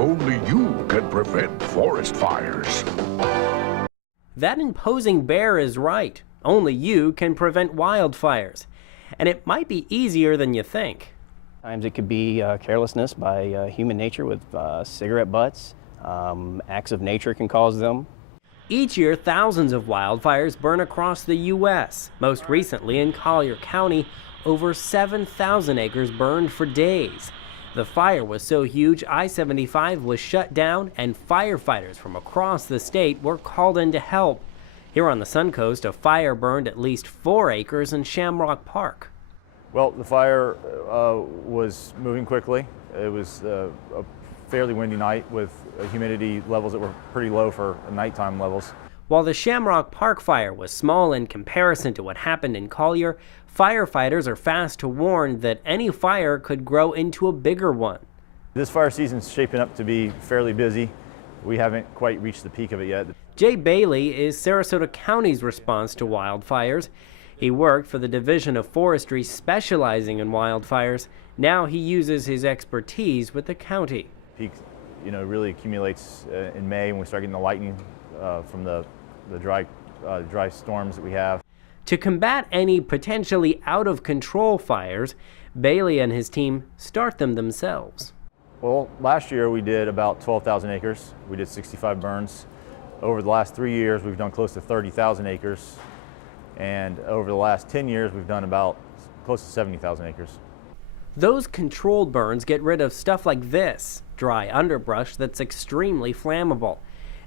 Only you can prevent forest fires. That imposing bear is right. Only you can prevent wildfires. And it might be easier than you think. Times it could be carelessness by human nature with cigarette butts. Acts of nature can cause them. Each year, thousands of wildfires burn across the U.S. Most recently in Collier County, over 7,000 acres burned for days. The fire was so huge, I-75 was shut down and firefighters from across the state were called in to help. Here on the Suncoast, a fire burned at least 4 acres in Shamrock Park. Well, the fire was moving quickly. It was a fairly windy night with humidity levels that were pretty low for nighttime levels. While the Shamrock Park fire was small in comparison to what happened in Collier, firefighters are fast to warn that any fire could grow into a bigger one. This fire season's shaping up to be fairly busy. We haven't quite reached the peak of it yet. Jay Bailey is Sarasota County's response to wildfires. He worked for the Division of Forestry specializing in wildfires. Now he uses his expertise with the county. Peak, really accumulates in May when we start getting the lightning from the dry storms that we have. To combat any potentially out-of-control fires, Bailey and his team start them themselves. Well, last year we did about 12,000 acres. We did 65 burns. Over the last 3 years, we've done close to 30,000 acres. And over the last 10 years, we've done about close to 70,000 acres. Those controlled burns get rid of stuff like this, dry underbrush that's extremely flammable.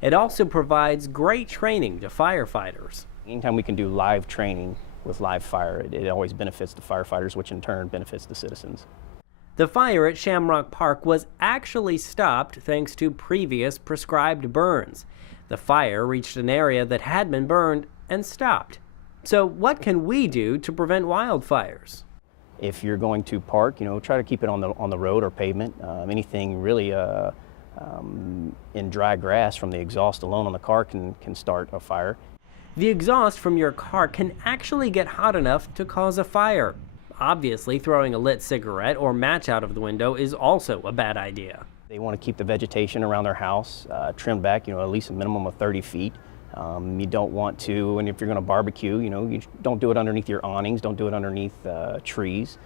It also provides great training to firefighters. Anytime we can do live training with live fire, it always benefits the firefighters, which in turn benefits the citizens. The fire at Shamrock Park was actually stopped thanks to previous prescribed burns. The fire reached an area that had been burned and stopped. So what can we do to prevent wildfires? If you're going to park, try to keep it on the road or pavement. Anything really in dry grass from the exhaust alone on the car can start a fire. The exhaust from your car can actually get hot enough to cause a fire. Obviously, throwing a lit cigarette or match out of the window is also a bad idea. They want to keep the vegetation around their house trimmed back, at least a minimum of 30 feet. You don't want to, and if you're going to barbecue, you don't do it underneath your awnings, don't do it underneath trees.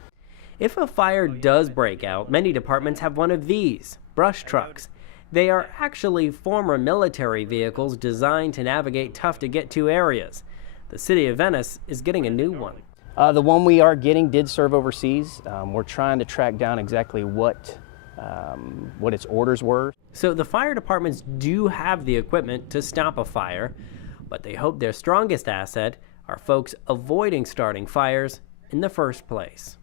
If a fire does break out, many departments have one of these, brush trucks. They are actually former military vehicles designed to navigate tough-to-get-to areas. The city of Venice is getting a new one. The one we are getting did serve overseas. We're trying to track down exactly what its orders were. So the fire departments do have the equipment to stop a fire, but they hope their strongest asset are folks avoiding starting fires in the first place.